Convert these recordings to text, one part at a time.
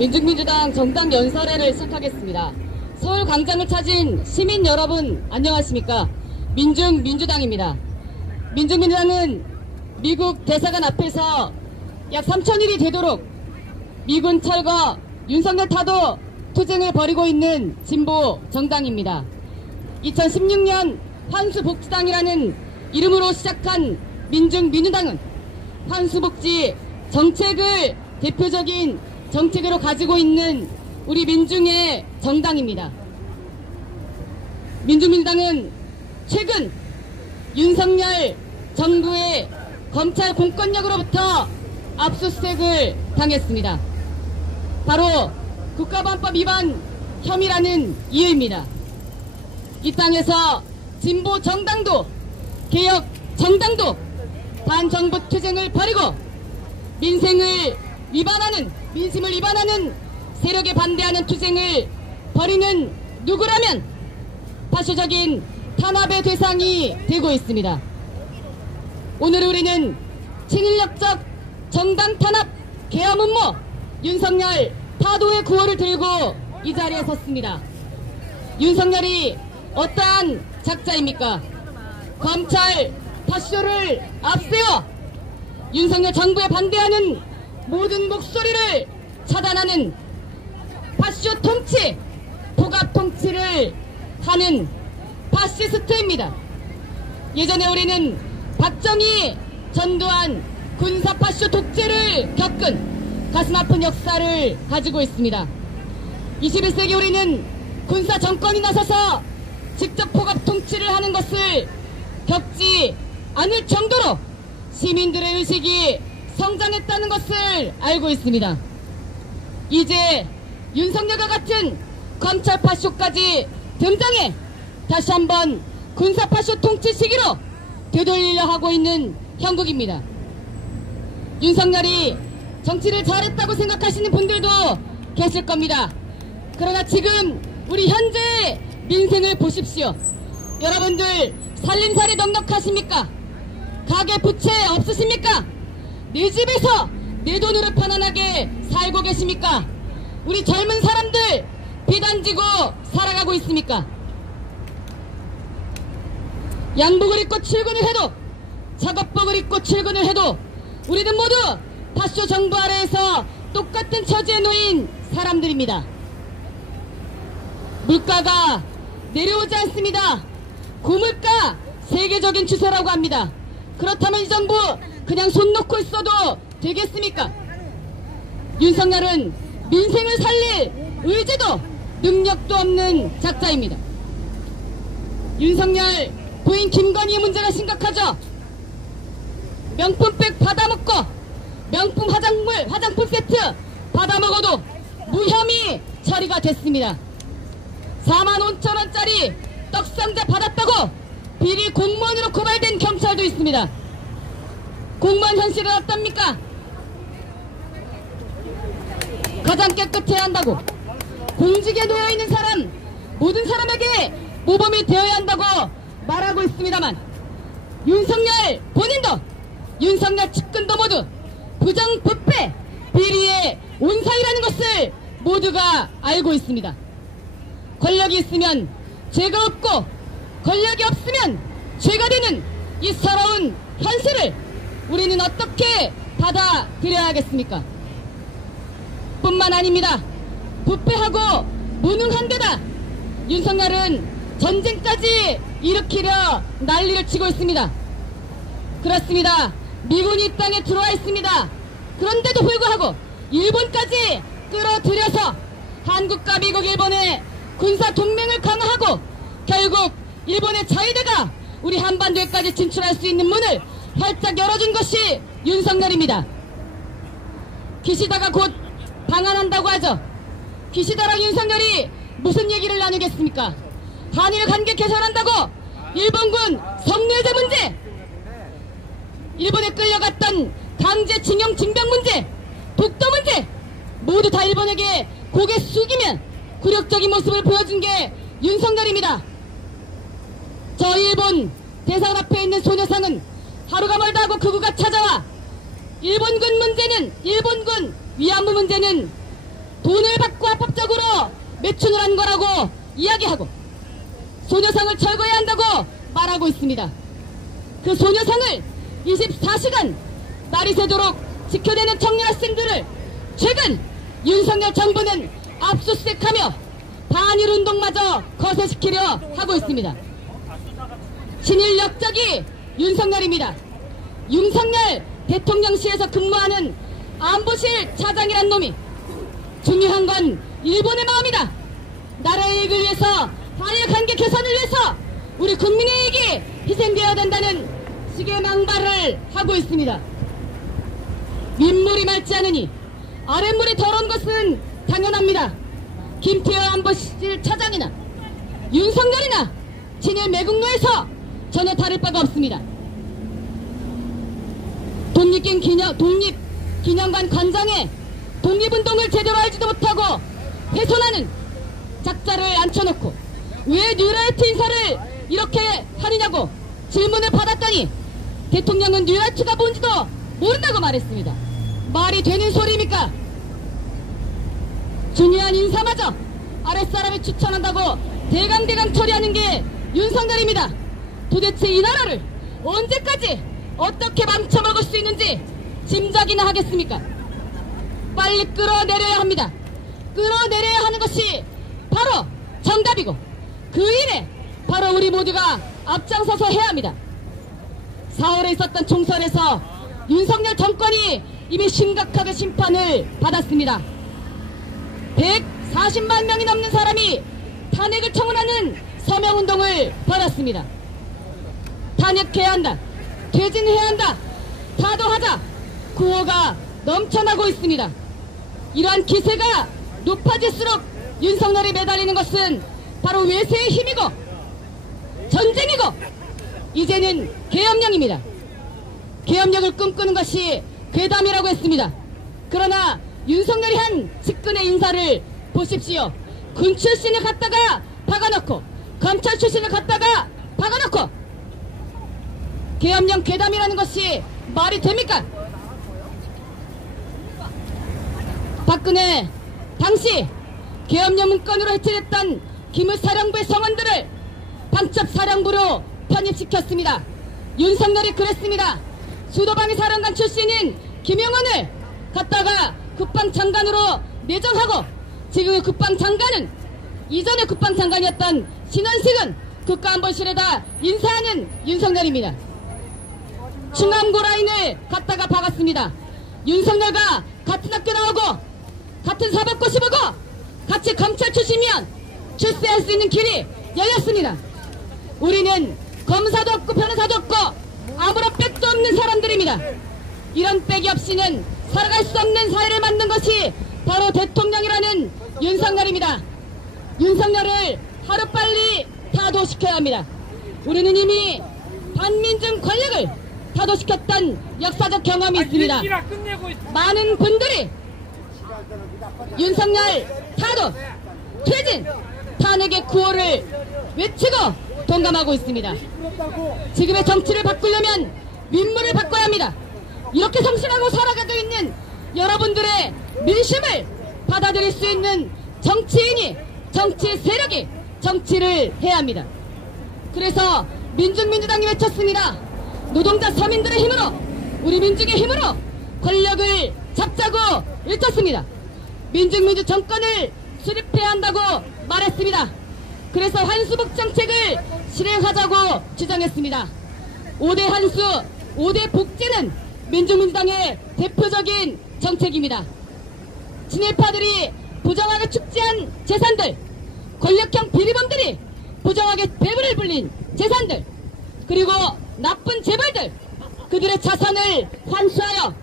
민중민주당 정당 연설회를 시작하겠습니다. 서울 광장을 찾은 시민 여러분 안녕하십니까? 민중민주당입니다. 민중민주당은 미국 대사관 앞에서 약 3,000일이 되도록 미군 철거, 윤석열 타도 투쟁을 벌이고 있는 진보 정당입니다. 2016년 환수복지당이라는 이름으로 시작한 민중민주당은 환수복지 정책을 대표적인 정책으로 가지고 있는 우리 민중의 정당입니다. 민중민주당은 최근 윤석열 정부의 검찰 공권력으로부터 압수수색을 당했습니다. 바로 국가보안법 위반 혐의라는 이유입니다. 이 땅에서 진보 정당도 개혁 정당도 반정부 투쟁을 벌이고 민심을 위반하는 세력에 반대하는 투쟁을 벌이는 누구라면 파쇼적인 탄압의 대상이 되고 있습니다. 오늘 우리는 친인력적 정당 탄압 계엄 음모 윤석열 타도의 구호를 들고 이 자리에 섰습니다. 윤석열이 어떠한 작자입니까? 검찰 파쇼를 앞세워 윤석열 정부에 반대하는 모든 목소리를 차단하는 파쇼 통치, 폭압 통치를 하는 파시스트입니다. 예전에 우리는 박정희 전두환 군사 파쇼 독재를 겪은 가슴 아픈 역사를 가지고 있습니다. 21세기 우리는 군사 정권이 나서서 직접 폭압 통치를 하는 것을 겪지 않을 정도로 시민들의 의식이 성장했다는 것을 알고 있습니다. 이제 윤석열과 같은 검찰 파쇼까지 등장해 다시 한번 군사 파쇼 통치 시기로 되돌리려 하고 있는 형국입니다. 윤석열이 정치를 잘했다고 생각하시는 분들도 계실 겁니다. 그러나 지금 우리 현재의 민생을 보십시오. 여러분들 살림살이 넉넉하십니까? 가계 부채 없으십니까? 내 집에서 내 돈으로 편안하게 살고 계십니까? 우리 젊은 사람들 비단지고 살아가고 있습니까? 양복을 입고 출근을 해도 작업복을 입고 출근을 해도 우리는 모두 파쇼 정부 아래에서 똑같은 처지에 놓인 사람들입니다. 물가가 내려오지 않습니다. 고물가 세계적인 추세라고 합니다. 그렇다면 이 정부 그냥 손 놓고 있어도 되겠습니까? 윤석열은 민생을 살릴 의지도 능력도 없는 작자입니다. 윤석열 부인 김건희의 문제가 심각하죠. 명품백 받아먹고 명품 화장품 세트 받아먹어도 무혐의 처리가 됐습니다. 45,000원짜리 떡상자 받았다고 비리 공무원으로 고발된 경찰도 있습니다. 공무원 현실은 어떻습니까? 가장 깨끗해야 한다고 공직에 놓여있는 사람 모든 사람에게 모범이 되어야 한다고 말하고 있습니다만 윤석열 본인도 윤석열 측근도 모두 부정부패 비리의 온사이라는 것을 모두가 알고 있습니다. 권력이 있으면 죄가 없고 권력이 없으면 죄가 되는 이 서러운 현실을 우리는 어떻게 받아들여야 하겠습니까? 뿐만 아닙니다. 부패하고 무능한 데다 윤석열은 전쟁까지 일으키려 난리를 치고 있습니다. 그렇습니다. 미군이 이 땅에 들어와 있습니다. 그런데도 불구하고 일본까지 끌어들여서 한국과 미국, 일본의 군사 동맹을 강화하고 결국 일본의 자위대가 우리 한반도에까지 진출할 수 있는 문을 활짝 열어준 것이 윤석열입니다. 기시다가 곧 방한한다고 하죠. 기시다랑 윤석열이 무슨 얘기를 나누겠습니까? 한일 관계 개선한다고 일본군 성노예제 문제, 일본에 끌려갔던 강제징용 징병 문제, 독도 문제 모두 다 일본에게 고개 숙이면 굴욕적인 모습을 보여준 게 윤석열입니다. 저 일본 대사관 앞에 있는 소녀상은 하루가 멀다 하고 극우가 찾아와 일본군 문제는, 일본군 위안부 문제는 돈을 받고 합법적으로 매춘을 한 거라고 이야기하고 소녀상을 철거해야 한다고 말하고 있습니다. 그 소녀상을 24시간 날이 새도록 지켜내는 청년 학생들을 최근 윤석열 정부는 압수수색하며 반일운동마저 거세시키려 하고 있습니다. 친일 역적이 윤석열입니다. 윤석열 대통령실에서 근무하는 안보실 차장이란 놈이 중요한 건 일본의 마음이다. 나라의 이익을 위해서 한일 관계 개선을 위해서 우리 국민의 이익이 희생되어야 된다는 식의 망발을 하고 있습니다. 윗물이 맑지 않으니 아랫물이 더러운 것은 당연합니다. 김태호 안보실 차장이나 윤석열이나 친일 매국노에서 전혀 다를 바가 없습니다. 독립기념관 관장에 독립운동을 제대로 알지도 못하고 훼손하는 작자를 앉혀놓고 왜 뉴라이트 인사를 이렇게 하느냐고 질문을 받았더니 대통령은 뉴라이트가 뭔지도 모른다고 말했습니다. 말이 되는 소리입니까? 중요한 인사마저 아랫사람이 추천한다고 대강대강 처리하는 게 윤석열입니다. 도대체 이 나라를 언제까지 어떻게 망쳐먹을 수 있는지 짐작이나 하겠습니까? 빨리 끌어내려야 합니다. 끌어내려야 하는 것이 바로 정답이고 그 일에 바로 우리 모두가 앞장서서 해야 합니다. 4월에 있었던 총선에서 윤석열 정권이 이미 심각하게 심판을 받았습니다. 140만 명이 넘는 사람이 탄핵을 청원하는 서명운동을 벌였습니다. 탄핵해야 한다. 퇴진해야 한다. 타도하자. 구호가 넘쳐나고 있습니다. 이러한 기세가 높아질수록 윤석열이 매달리는 것은 바로 외세의 힘이고 전쟁이고 이제는 계엄령입니다. 계엄령을 꿈꾸는 것이 괴담이라고 했습니다. 그러나 윤석열이 한 측근의 인사를 보십시오. 군 출신을 갖다가 박아놓고 검찰 출신을 갖다가 박아놓고 계엄령 괴담이라는 것이 말이 됩니까? 박근혜 당시 계엄령 문건으로 해체됐던 기무사령부의 성원들을 방첩사령부로 편입시켰습니다. 윤석열이 그랬습니다. 수도방위 사령관 출신인 김영원을 갖다가 국방장관으로 내정하고 지금의 국방장관은 이전의 국방장관이었던 신원식은 국가안보실에다 인사하는 윤석열입니다. 충암고 라인을 갖다가 박았습니다. 윤석열과 같은 학교 나오고 같은 사법고시 보고 같이 검찰 출신이면 출세할 수 있는 길이 열렸습니다. 우리는 검사도 없고 변호사도 없고 아무런 백도 없는 사람들입니다. 이런 백이 없이는 살아갈 수 없는 사회를 만든 것이 바로 대통령이라는 윤석열입니다. 윤석열을 하루빨리 타도시켜야 합니다. 우리는 이미 반민중 권력을 타도시켰던 역사적 경험이 있습니다. 많은 분들이 윤석열 타도, 퇴진, 탄핵의 구호를 외치고 동감하고 있습니다. 지금의 정치를 바꾸려면 민물을 바꿔야 합니다. 이렇게 성실하고 살아가고 있는 여러분들의 민심을 받아들일 수 있는 정치인이, 정치 세력이 정치를 해야 합니다. 그래서 민중민주당이 외쳤습니다. 노동자 서민들의 힘으로, 우리 민중의 힘으로 권력을 잡자고 외쳤습니다. 민중민주 정권을 수립해야 한다고 말했습니다. 그래서 한수복 정책을 실행하자고 주장했습니다. 5대 한수, 5대 복지는 민중민주당의 대표적인 정책입니다. 친일파들이 부정하게 축제한 재산들, 권력형 비리범들이 부정하게 배분을 불린 재산들, 그리고 나쁜 재벌들, 그들의 자산을 환수하여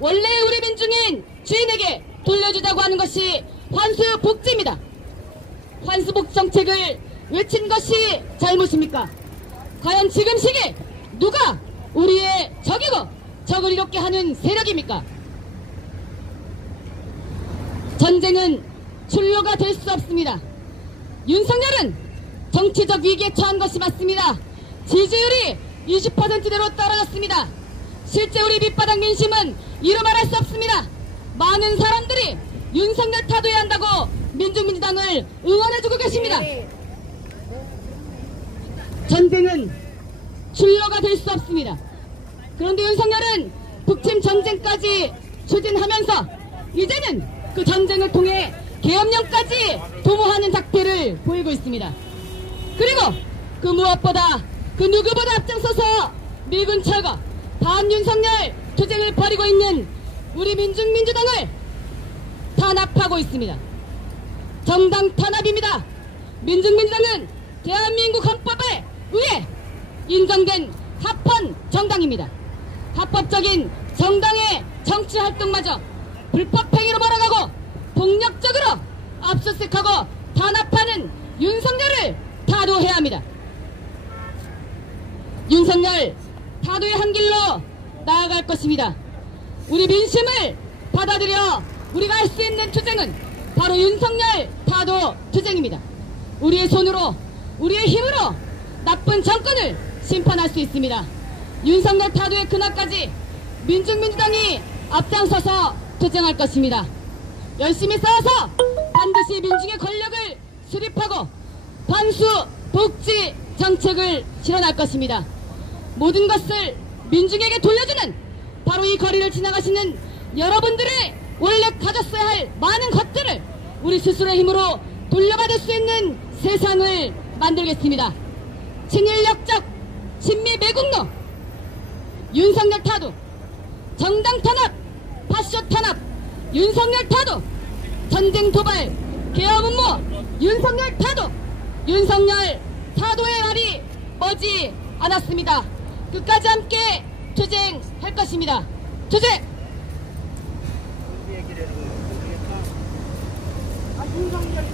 원래 우리 민중인 주인에게 돌려주자고 하는 것이 환수복지입니다. 환수복 정책을 외친 것이 잘못입니까? 과연 지금 시기에 누가 우리의 적이고 적을 이롭게 하는 세력입니까? 전쟁은 출로가 될 수 없습니다. 윤석열은 정치적 위기에 처한 것이 맞습니다. 지지율이 20%대로 떨어졌습니다. 실제 우리 밑바닥 민심은 이루 말할 수 없습니다. 많은 사람들이 윤석열 타도해야 한다고 민중민주당을 응원해주고 계십니다. 전쟁은 출로가 될 수 없습니다. 그런데 윤석열은 북침 전쟁까지 추진하면서 이제는 그 전쟁을 통해 계엄령까지 도모하는 작태를 보이고 있습니다. 그리고 그 무엇보다 그 누구보다 앞장서서 미군 철거, 반윤석열 투쟁을 벌이고 있는 우리 민중민주당을 탄압하고 있습니다. 정당 탄압입니다. 민중민주당은 대한민국 헌법에 의해 인정된 합헌 정당입니다. 합법적인 정당의 정치활동마저 불법행위로 몰아가고 폭력적으로 압수수색하고 탄압하는 윤석열을 타도해야 합니다. 윤석열 타도의 한 길로 나아갈 것입니다. 우리 민심을 받아들여 우리가 할 수 있는 투쟁은 바로 윤석열 타도 투쟁입니다. 우리의 손으로 우리의 힘으로 나쁜 정권을 심판할 수 있습니다. 윤석열 타도의 그날까지 민중민주당이 앞장서서 투쟁할 것입니다. 열심히 싸워서 반드시 민중의 권력을 수립하고 반수 복지 정책을 실현할 것입니다. 모든 것을 민중에게 돌려주는 바로 이 거리를 지나가시는 여러분들의 원래 가졌어야 할 많은 것들을 우리 스스로의 힘으로 돌려받을 수 있는 세상을 만들겠습니다. 친일 역적, 친미 매국노, 윤석열 타도, 정당 탄압, 파쇼 탄압, 윤석열 타도, 전쟁 도발, 계엄 음모, 윤석열 타도, 윤석열 타도의 날이 머지 않았습니다. 끝까지 함께 투쟁할 것입니다. 투쟁! 윤석열